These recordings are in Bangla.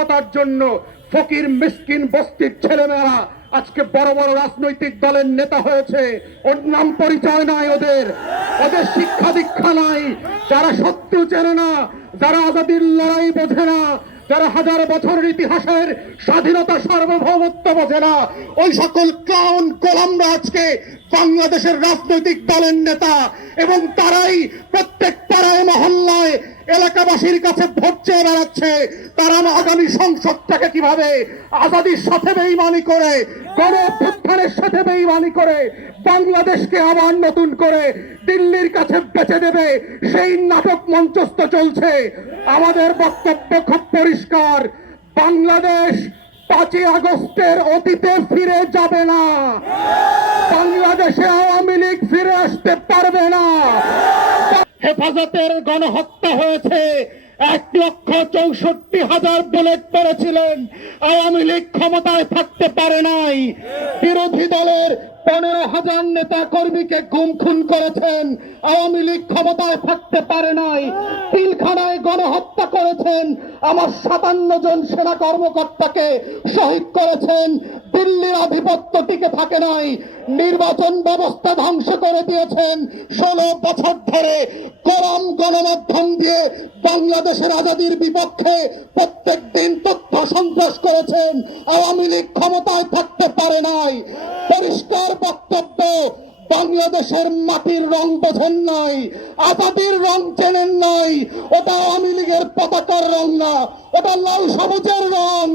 ক্ষমতার জন্য ফকির মিসকিন বস্তির ছেলেমেয়েরা আজকে বড় বড় রাজনৈতিক দলের নেতা হয়েছে। ওর নাম পরিচয় নাই, ওদের ওদের শিক্ষা দীক্ষা নাই, যারা শত্রু চেনে না, যারা আজাদির লড়াই বোঝে না, যারা হাজার বছরের ইতিহাসের স্বাধীনতা সার্বভৌমত্ব বোঝে না, ওই সকল ক্লাউন গোলামরা আজকে বাংলাদেশের রাজনৈতিক দলের নেতা। এবং তারাই প্রত্যেক পাড়ায় মহল্লায় এলাকাবাসীর কাছে ভোট চেয়ে বেড়াচ্ছে। তারা আগামী সংসদটাকে কিভাবে আজাদির সাথে বেইমানি করে, গণ অভ্যুত্থানের সাথে বেইমানি করে বাংলাদেশকে আবার নতুন করে দিল্লির কাছে বেচে দেবে, সেই নাটক মঞ্চস্থ চলছে। আমাদের বক্তব্য খুব পরিষ্কার, বাংলাদেশ 5ই আগস্টের অতীতে ফিরে যাবে না। বাংলাদেশে আওয়ামী লীগ ফিরে আসতে পারবে না। হেফাজতের গণহত্যা হয়েছে, 1,64,000 বুলেট পড়েছিলেন। আওয়ামী লীগ ক্ষমতায় থাকতে পারে নাই। বিরোধী দলের 15,000 নেতা কর্মীকে গুম খুন করেছেন, আওয়ামী লীগ ক্ষমতায় থাকতে পারে নাই। পিলখানায় গণহত্যা করেছেন, আমার 57 জন সেনা কর্মকর্তাকে শহীদ করেছেন। দিল্লির আধিপত্য টিকে থাকে নাই, নির্বাচন ব্যবস্থা ধ্বংস করে দিয়েছেন। 16 বছর ধরে গোলাম গণমাধ্যম দিয়ে বাংলাদেশের আজাদির বিপক্ষে প্রত্যেক দিন তথ্য সন্ত্রাস করেছেন। আওয়ামী লীগ ক্ষমতায় থাকতে পারে নাই। পরিষ্কার বক্তব্য, বাংলাদেশের মাটির রং বোঝেন নাই, আজাদির রং চেনেন নাই। ওটা আওয়ামী লীগের পতাকার রং না, ওটা লাল সবুজের রং।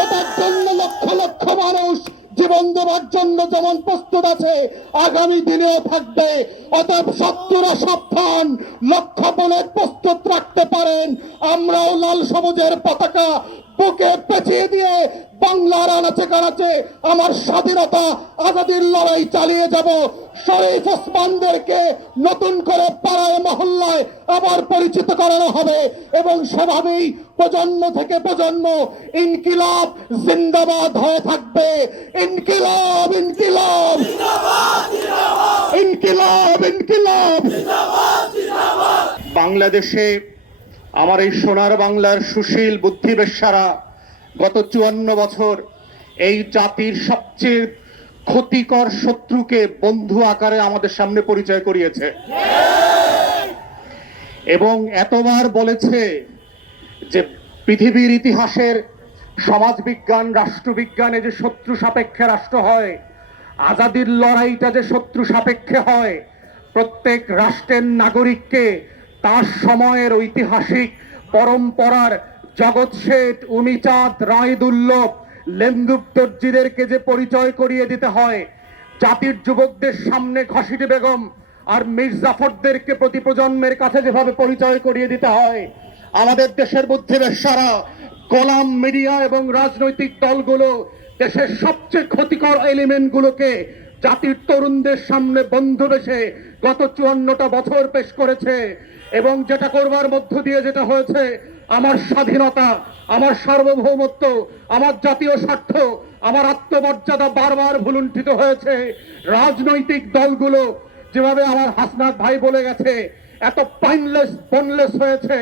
ওটার জন্য লক্ষ লক্ষ মানুষ জীবন দেওয়ার জন্য যেমন প্রস্তুত আছে, আগামী দিনেও থাকবে। অতএব শত্রুরা সাবধান, লক্ষ বুলেট প্রস্তুত রাখতে পারেন। আমরাও লাল সবুজের পতাকা বুকে পেঁচিয়ে দিয়ে বাংলার আনাচে কানাচে আমার স্বাধীনতা আজাদির লড়াই চালিয়ে যাব। শরীফ ওসমানদেরকে নতুন করে পাড়ায় মহল্লায় আবার পরিচিত করানো হবে এবং সেভাবেই প্রজন্ম থেকে প্রজন্ম ইনকিলাব জিন্দাবাদ হয়ে থাকবে। ইনকিলাব ইনকিলাব ইনকিলাব ইনকিলাব। বাংলাদেশে আমার এই সোনার বাংলার সুশীল বুদ্ধিবেশ্যারা গত 54 বছর এই জাতির সবচেয়ে ক্ষতিকর শত্রুকে বন্ধু আকারে আমাদের সামনে পরিচয় করিয়েছে এবং এতবার বলেছে যে পৃথিবীর ইতিহাসের সমাজবিজ্ঞান রাষ্ট্রবিজ্ঞানে যে শত্রু সাপেক্ষে রাষ্ট্র হয়, আজাদির লড়াইটা যে শত্রু সাপেক্ষে হয়। প্রত্যেক রাষ্ট্রের নাগরিককে তার সময়ের ঐতিহাসিক পরম্পরার জগৎ শেঠ, উমিচাঁদ, রায়দুল্লভ, লেন্দুব দর্জিদেরকে যে পরিচয় করিয়ে দিতে হয়, জাতির যুবকদের সামনে ঘসিটি বেগম আর মীর জাফরদেরকে প্রতি প্রজন্মের কাছে যেভাবে পরিচয় করিয়ে দিতে হয়, আমাদের দেশের বুদ্ধিবেশ্যারা, গোলাম মিডিয়া এবং রাজনৈতিক দলগুলো দেশের সবচেয়ে ক্ষতিকর এলিমেন্টগুলোকে জাতির তরুণদের সামনে বন্ধু বেশে গত 54টা বছর পেশ করেছে। এবং যেটা করবার মধ্য দিয়ে যেটা হয়েছে, আমার স্বাধীনতা, আমার সার্বভৌমত্ব, আমার জাতীয় স্বার্থ, আমার আত্মমর্যাদা বারবার ভুলুণ্ঠিত হয়েছে। রাজনৈতিক দলগুলো যেভাবে আমার হাসনাত ভাই বলে গেছে, এত পাইনলেস বোনলেস হয়েছে।